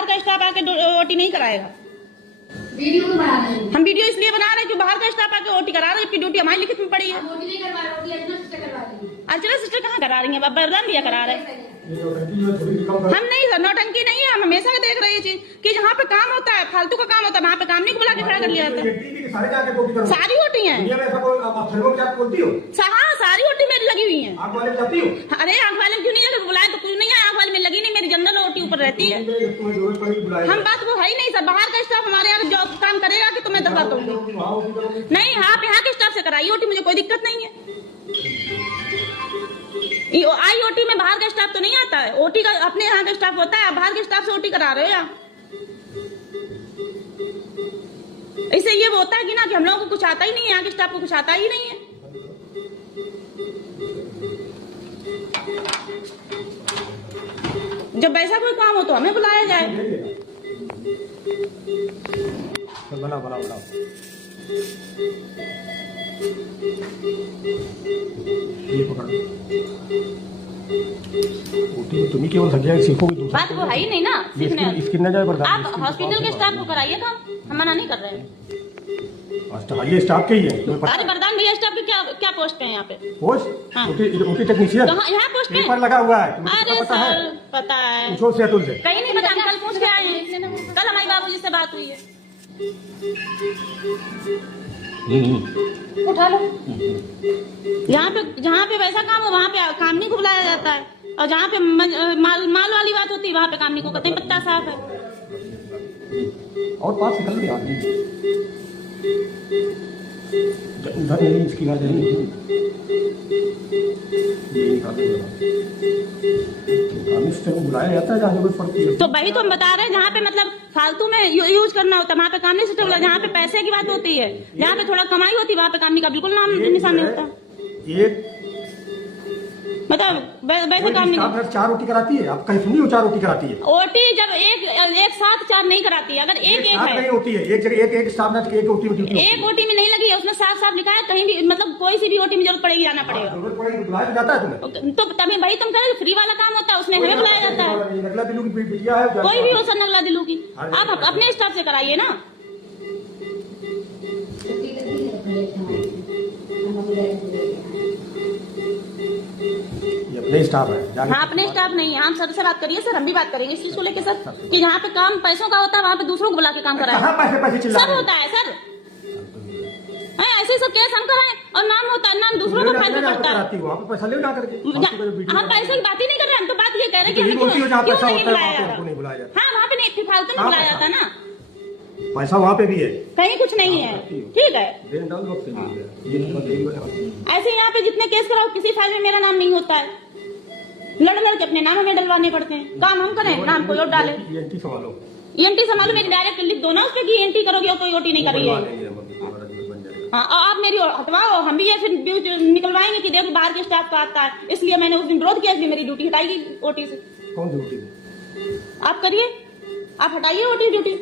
बाहर का स्टाफ आके ओटी नहीं कराएगा। वीडियो क्यों बना रहे हैं? हम वीडियो इसलिए बना रहे हैं कि बाहर का स्टाफ आके ओटी करा रहा है, जबकि ड्यूटी हमारी लिखित में पड़ी है। आप ओटी नहीं करवा रहे, ओटी अर्चना सिस्टर करवा रही है। अर्चना सिस्टर कहाँ करा रही है? बरदान दिया करा रहे हैं। हम नहीं सर, नौटंकी नहीं है। हम हमेशा देख रहे हैं चीज कि जहाँ पे काम होता है, फालतू का काम होता है, वहाँ पे काम नहीं बुला के खड़ा कर लिया जाता है। सारी ओटी है, हाँ सारी ओटी मेरी लगी हुई है। अरे आंख वाले क्यों नहीं, अगर बुलाए तो क्यों नहीं है? आंख वाले में लगी नहीं, मेरी जनरल ओटी ऊपर रहती है। हम बात वो है ही नहीं सर। बाहर का स्टाफ हमारे यहाँ जॉब काम करेगा कि तुम्हें दफा दूंगी नहीं। आप यहाँ के स्टाफ से कराइए ओटी, मुझे कोई दिक्कत नहीं है। आईओटी में बाहर का स्टाफ तो नहीं आता है, ओटी का अपने यहाँ का स्टाफ होता है। आप बाहर के स्टाफ से ओटी करा रहे हो या? इससे ये होता है कि ना कि हम लोगों को कुछ आता ही नहीं है, यहाँ के स्टाफ को कुछ आता ही नहीं है। जब वैसा कोई काम हो तो हमें बुलाया जाए। बनाओ बनाओ बनाओ। ये पकड़ो। तुम ही केवल सब्जेक्ट सीखोगे, बात वो है ही नहीं ना सीखने। इसकी न जाए बर्दाश्त। आप हॉस्पिटल के स्टाफ को कराइए काम, हम मना नहीं कर रहे हैं। ये स्टाफ के ही है। अरे बरदान भैया स्टाफ की क्या क्या पोस्ट है यहाँ पे? पोस्ट? हाँ। ओटी टेक्नीशियन यहाँ पोस्ट पेपर लगा हुआ है। अरे सर पता है, पूछो से अतुल से। कहीं नहीं पता, कल पूछ के आए हैं। कल हमारी बाबूजी से बात हुई है। उठा लो। जहाँ पे वैसा काम हो वहाँ पे काम नहीं को बुलाया जाता है, और जहाँ पे माल वाली बात होती है वहाँ पे काम नहीं को करते। पत्ता साफ है और पास निकल गया उधर नहीं, इसकी बात नहीं। बुलाया जाता है जहाँ जरूरत पड़ती है। तो वही तो हम बता रहे हैं, जहाँ पे मतलब फालतू में यूज करना होता है वहाँ पे काम नहीं सिस्टम। जहाँ पे पैसे की बात होती है, जहाँ पे थोड़ा कमाई होती है, वहाँ पे काम नहीं का बिल्कुल नाम निशान नहीं होता। एक मतलब वैसे काम नहीं। 4 रोटी कराती है, आप कहीं सुनी हो 4 रोटी कराती है? ओटी जब एक साथ 4 नहीं कराती है, अगर एक है नहीं होती है। एक जगह एक स्टाफ में एक ओटी होती है। एक ओटी में नहीं लगी है, उसमें साफ लिखा है कहीं भी, मतलब कोई सी भी ओटी में जरूरत पड़ेगी जाना पड़ेगा। जरूरत पड़ेगी बुलाया जाता है तुम्हें, तो तभी वही तुम करें, फ्री वाला काम होता है उसमें हमें बुलाया जाता है। नगला दिलू की बिटिया है, कोई भी हो सर नगला दिलू की, आप अपने स्टाफ से कराइए ना। अपने स्टाफ है। हाँ अपने स्टाफ नहीं है। हम सर से बात करिए सर, हम भी बात करेंगे इस चीज को लेकर सर, कि जहाँ पे काम पैसों का होता है वहाँ पे दूसरों को बुला के काम कराए। सब होता है सर, ऐसे सब केस हम कराएं और नाम होता है, नाम दूसरों का फायदा पड़ता है। पैसा ले ना करके हम पैसे की बात ही नहीं कर रहे, हम तो बात ये कह रहे हैं कि हमें क्यों नहीं बुलाया जाता। हाँ वहाँ पे नहीं, फालतू में बुलाया जाता ना। पैसा वहाँ पे भी है, कहीं कुछ नहीं है। ठीक है, ऐसे यहाँ पे जितने केस कराओ किसी फाइल में मेरा नाम नहीं होता है। लड़ के अपने नाम हमें डलवाने पड़ते हैं। काम हम करें, नाम कोई और डाले। ENT संभालो, मेरी डायरेक्ट लिख दो ना उस पर कि ENT करोगे और कोई OT नहीं करी है। हाँ और आप मेरी हटवाओ, हम भी ये फिर निकलवाएंगे कि देखो बाहर के स्टाफ का आता है, इसलिए मैंने उस दिन विरोध किया, इसलिए मेरी ड्यूटी हटाई गई OT से। कौन ड्यूटी? आप करिए, आप हटाइए OT ड्यूटी।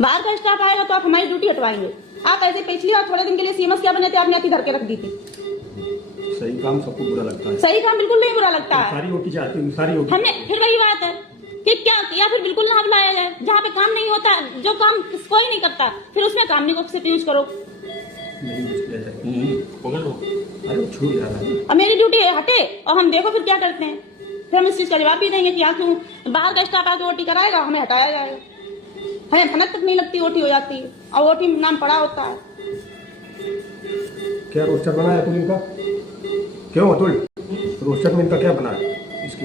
बाहर का स्टाफ आएगा तो आप हमारी ड्यूटी हटवाएंगे। आप ऐसे पिछली बार थोड़े दिन के लिए सीएमएस क्या बने थे, आपने अति धर के रख दी थी। सही काम सबको बुरा लगता है। सही काम बिल्कुल नहीं बुरा लगता है। सारी OT चाहती हूँ, सारी OT। हमने फिर वही बात है कि क्या या फिर बिल्कुल ना बुलाया जाए। जहाँ पे काम नहीं होता, जो काम कोई नहीं करता, फिर उसमें काम नहीं को यूज करो। अब मेरी ड्यूटी हटे और हम देखो फिर क्या करते हैं। फिर हम इस चीज का जवाब भी देंगे कि यहाँ क्यों बाहर का स्टाफ आके OT कराएगा, हमें हटाया जाएगा। हमें भनक तक नहीं लगती, OT हो जाती है और OT में नाम पड़ा होता है। क्या रोस्टर बना है इनका? क्यों अतुल, रोस्टर में इनका क्या बना है? इसकी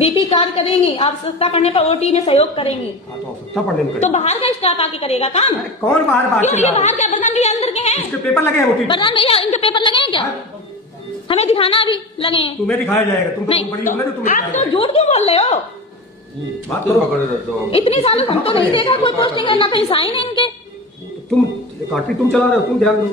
DP कार्य करेंगी, आवश्यकता पड़ने पर OT में सहयोग करेंगी। तो आवश्यकता पड़ने में तो बाहर का स्टाफ आके करेगा काम। कौन बाहर बात? क्यों ये बाहर क्या बरदान भैया अंदर के हैं? इसके पेपर लगे हैं OT? बरदान भैया इनके पेपर लगे हैं क्या? हमें दिखाना अभी लगे हैं। तुम्हें दिखाया जाएगा, तुम नहीं बड़ी हो ना, तो आप तो झूठ क्यों बोल रहे हो? बात तो पकड़े रहते हो। इतनी सालों हम तो नहीं देखा कोई पोस्टिंग है, ना कहीं साइन है इनके। तुम काटी तुम चला रहे हो, तुम ध्यान दो।